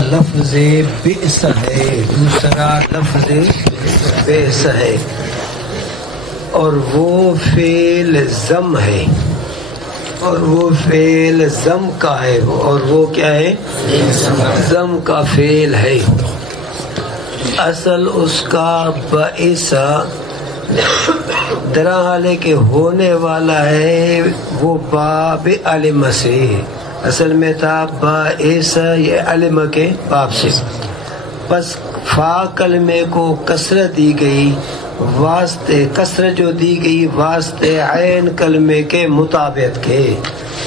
لفظ بئس ہے، دوسرا لفظ بئس ہے، اور وہ فعل ضم ہے، اور وہ فعل ضم کا ہے، اور وہ کیا ہے؟ ضم کا فعل ہے۔ اصل اس کا بئس درحال کہ ہونے والا ہے، وہ باب علم سے، اصل میں تھا بائس یہ علم کے باب سے، بس فا کلمے کو کسرت دی گئی، واسطے کسرت جو دی گئی واسطے عین کلمے کے مطابق کے،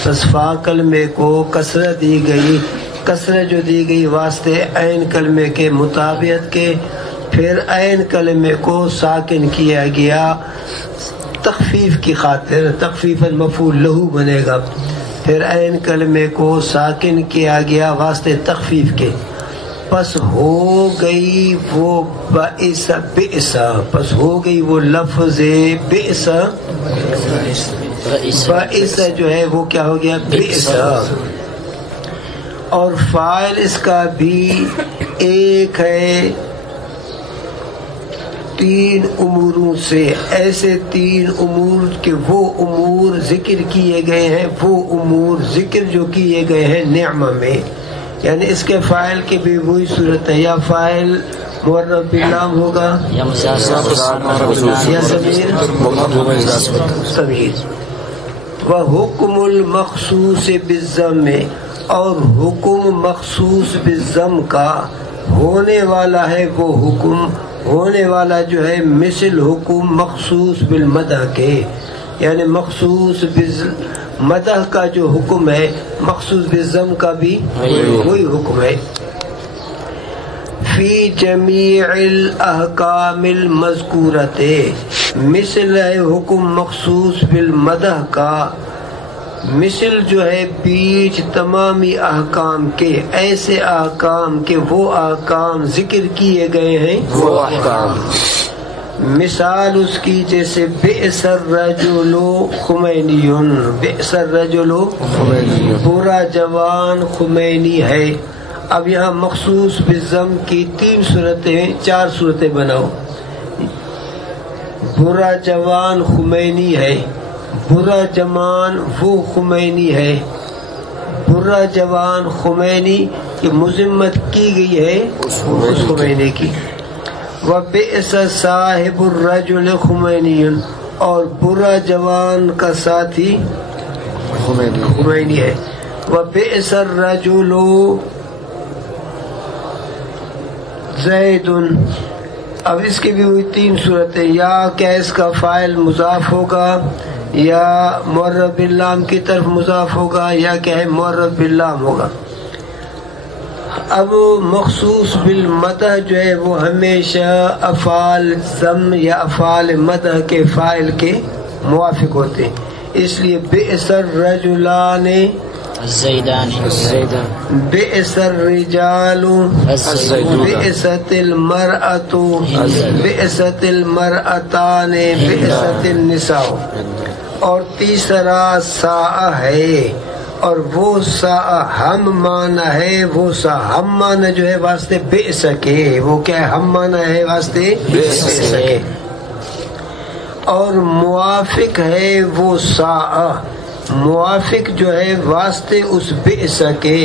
بس فا کلمے کو کسرت دی گئی، کسرت جو دی گئی واسطے عین کلمے کے مطابق کے، پھر عین کلمے کو ساکن کیا گیا تخفیف کی خاطر، تخفیف المفعول لہو بنے گا، پھر عین کلمے کو ساکن کیا گیا واسطے تخفیف کے، پس ہو گئی وہ بئس بئس، پس ہو گئی وہ لفظ بئس، بئس جو ہے وہ کیا ہو گیا؟ بئس۔ اور فاعل اس کا بھی ایک ہے تین اموروں سے، ایسے تین امور کہ وہ امور ذکر کیے گئے ہیں، وہ امور ذکر جو کیے گئے ہیں نعمہ میں، یعنی اس کے فاعل کی بھی وہی صورت ہے، یا فاعل معرف باللام ہوگا یا ضمیر، وحکم المخصوص بالضم، اور حکم مخصوص بالضم کا ہونے والا ہے، وہ حکم ہونے والا جو ہے مثل حکم مخصوص بالمدح کے، یعنی مخصوص بالمدح کا جو حکم ہے مخصوص بالضم کا بھی وہی حکم ہے۔ فی جمیع الاحکام المذکورۃ، مثل ہے حکم مخصوص بالمدح کا، مثل جو ہے بیچ تمامی احکام کے، ایسے احکام کے وہ احکام ذکر کیے گئے ہیں، وہ احکام، مثال اس کی جیسے بئس الرجل خمینی، بئس الرجل برا جوان خمینی ہے۔ اب یہاں مخصوص بالضم کی تین صورتیں، چار صورتیں بناؤ، برا جوان خمینی ہے، برا جوان وہ خمینی ہے، برا جوان خمینی کی مذمت کی گئی ہے اس خمینی کی، وبئس صاحب الرجل خمینی، اور برا جوان کا ساتھی خمینی ہے، وبئس الرجل زید۔ اب اس کی بھی ہوئی تین صورتیں، یا کیا اس کا فاعل مضاف ہوگا، یا معرف باللام کی طرف مضاف ہوگا، یا کیا ہے معرف باللام ہوگا۔ اب مخصوص بالمدح جو ہے وہ ہمیشہ افعال ضم یا افعال مدح کے فاعل کے موافق ہوتے ہیں، اس لیے بئس الرجلان بئس الرجال، بئست المرأة، بئست المرأتان، بئست النساء، اور تیسرا ساء ہے، اور وہ ساء ہم معنی ہے، وہ ساء ہم معنی جو ہے واسطے بئس کے، وہ کیا ہے ہم معنی ہے واسطے بئس کے، اور موافق ہے وہ ساء، موافق جو ہے واسطے اس بئس کے،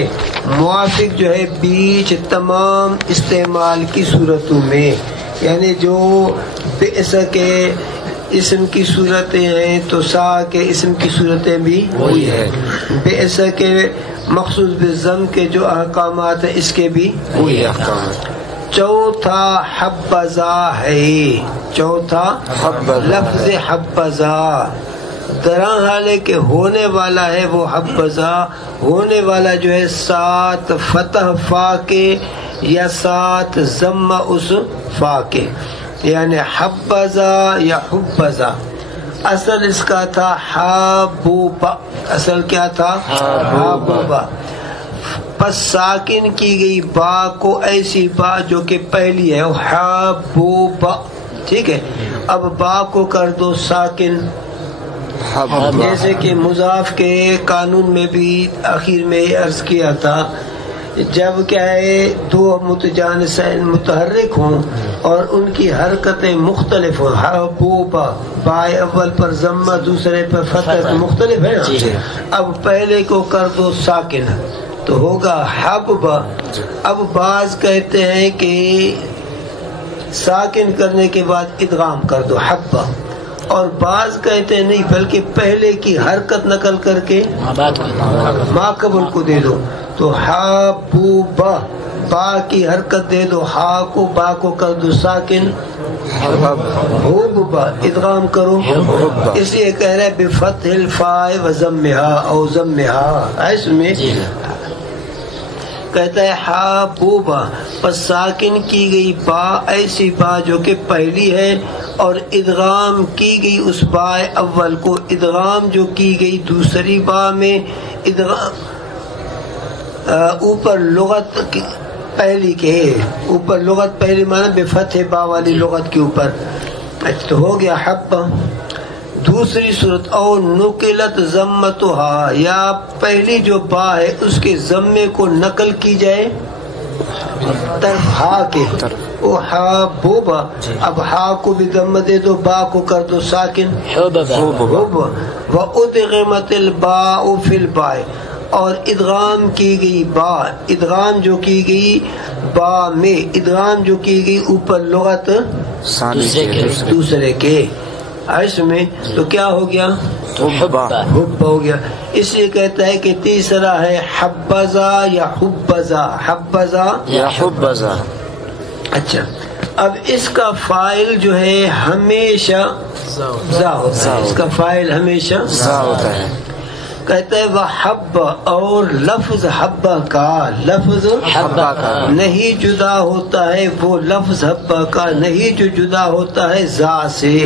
موافق جو ہے بیچ تمام استعمال کی صورتوں میں، یعنی جو بئس کے اسم کی صورتیں ہیں تو سا کے اسم کی صورتیں بھی وہی ہیں، بئس کے مخصوص بالضم کے جو احکامات ہیں اس کے بھی وہی احکامات۔ چوتھا حبذا ہے، چوتھا لفظ حبذا، درحال کہ ہونے والا ہے وہ حبذا، ہونے والا جو ہے سات فتح فا کے یا سات ضم اس فا کے، یعنی حبذا یا حبذا، اصل اس کا تھا حابوبا، اصل کیا تھا؟ حابوبا، پس ساکن کی گئی با کو، ایسی با جو کہ پہلی ہے حابوبا، ٹھیک ہے، اب با کو کر دو ساکن، جیسے کہ مضاف کے قانون میں بھی آخر میں عرض کیا تھا جب کیا ہے دو متجانسین متحرک ہوں اور ان کی حرکتیں مختلف ہوں، حبوبا بائے اول پر ضمہ دوسرے پر فتح مختلف ہے نا، اب پہلے کو کر دو ساکن تو ہوگا حببا. اب بعض کہتے ہیں کہ ساکن کرنے کے بعد ادغام کر دو حبا، اور بعض کہتے ہیں نہیں بلکہ پہلے کی حرکت نقل کر کے ما قبل کو دے دو، تو حبوبا با کی حرکت دے دو، ہا کو با کو کر دو ساکن، حبوبا ادغام کرو. اس لیے کہہ رہے بفتح الفاء و ضمھا او ضمھا، اس میں کہتا ہے حبوبا، پس ساکن کی گئی با ایسی با جو کہ پہلی ہے، اور ادغام کی گئی اس با اول کو، ادغام جو کی گئی دوسری با میں، ادغام اوپر لغت پہلی کے اوپر، لغت پہلی معنی بفتح با والی لغت کے اوپر، تو ہو گیا حبا. دوسری صورت او نقلت ضمتها، یا پہلی جو با ہے اس کے ضمے کو نقل کی جائے طرف ہا کے، او حبوبا، اب ہا کو بھی ضمہ دے دو، با کو کر دو ساکن حبوبا. وادغمت الباء فی الباء، اور ادغام کی گئی با، ادغام جو کی گئی با میں، ادغام جو کی گئی اوپر لغت دوسرے کے، اس میں تو کیا ہو گیا حبا ہو گیا. اس لیے کہتا ہے کہ تیسرا ہے حبذا یا حبذا، حبذا یا حبذا. اچھا اب اس کا فاعل جو ہے ہمیشہ زا ہوتا ہے، اس کا فاعل ہمیشہ زا ہوتا ہے. کہتا ہے وہ حب، اور لفظ حبہ کا، لفظ حبہ کا نہیں جدا ہوتا ہے، وہ لفظ حبہ کا نہیں جو جدا ہوتا ہے زا سے،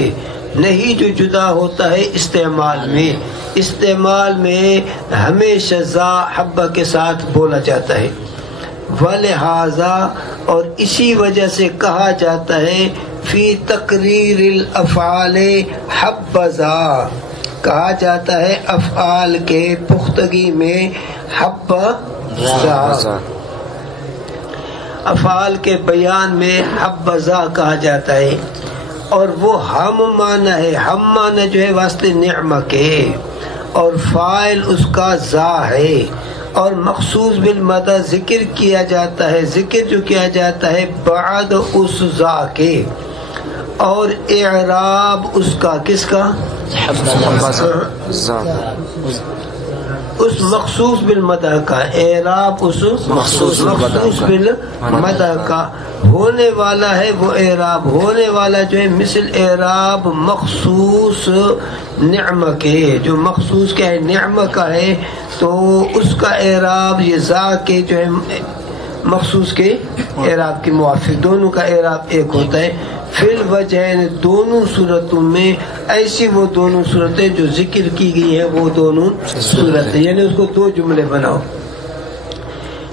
نہیں جو جدا ہوتا ہے استعمال میں. استعمال میں ہمیشہ زا حبہ کے ساتھ بولا جاتا ہے. ولہذا، اور اسی وجہ سے کہا جاتا ہے فی تقریر الافعال حبذا، کہا جاتا ہے افعال کے پختگی میں حبذا، افعال کے بیان میں حبذا کہا جاتا ہے. اور وہ ہم معنی ہے، ہم معنی جو ہے واسطے نعمہ کے، اور فاعل اس کا زا ہے، اور مخصوص بالمدح ذکر کیا جاتا ہے، ذکر جو کیا جاتا ہے بعد اس زا کے، اور اعراب اس کا کس کا اس مخصوص بالمدح کا، اعراب اس مخصوص بالمدح کا ہونے والا ہے. وہ اعراب ہونے والا جو ہے مثل اعراب مخصوص نعمہ کے، جو مخصوص کیا ہے نعمہ کا ہے، تو اس کا اعراب یہ زا کے جو ہے مخصوص کے اعراب کے موافق، دونوں کا اعراب ایک ہوتا ہے. فی الوجہین، دونوں صورتوں میں، ایسی وہ دونوں صورتیں جو ذکر کی گئی ہیں وہ دونوں صورتیں، یعنی اس کو دو جملے بناؤ.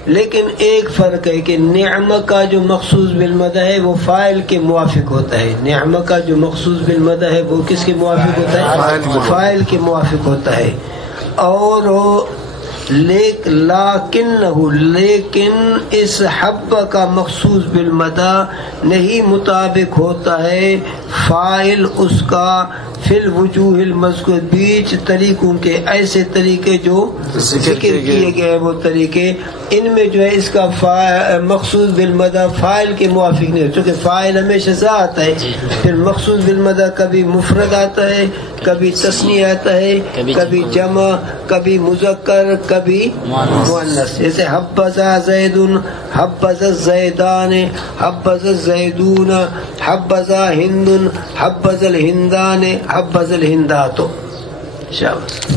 لیکن ایک فرق ہے کہ نعمہ کا جو مخصوص بالمدح ہے وہ فاعل کے موافق ہوتا ہے، نعمہ کا جو مخصوص بالمدح ہے وہ کس کے موافق ہوتا ہے؟ فاعل کے موافق ہوتا ہے. اور لیکن اس حب کا مخصوص بالمدح نہیں مطابق ہوتا ہے فاعل اس کا فی الوجوہ المذکور، بیچ طریقوں کے ایسے طریقے جو ذکر کیے گئے وہ طریقے، ان میں جو ہے اس کا مخصوص بالمدح فاعل کے موافق نہیں، چونکہ فاعل ہمیشہ زا آتا ہے. پھر مخصوص بالمدح کبھی مفرد آتا ہے، کبھی تثنیہ آتا ہے، کبھی جمع، کبھی مذکر، کبھی مؤنث. جیسے حبذا زید، حبذا الزیدان، حبذا الزیدون، حبذا ہند، حبذا الہندان، حبذا الہندات. شاباش.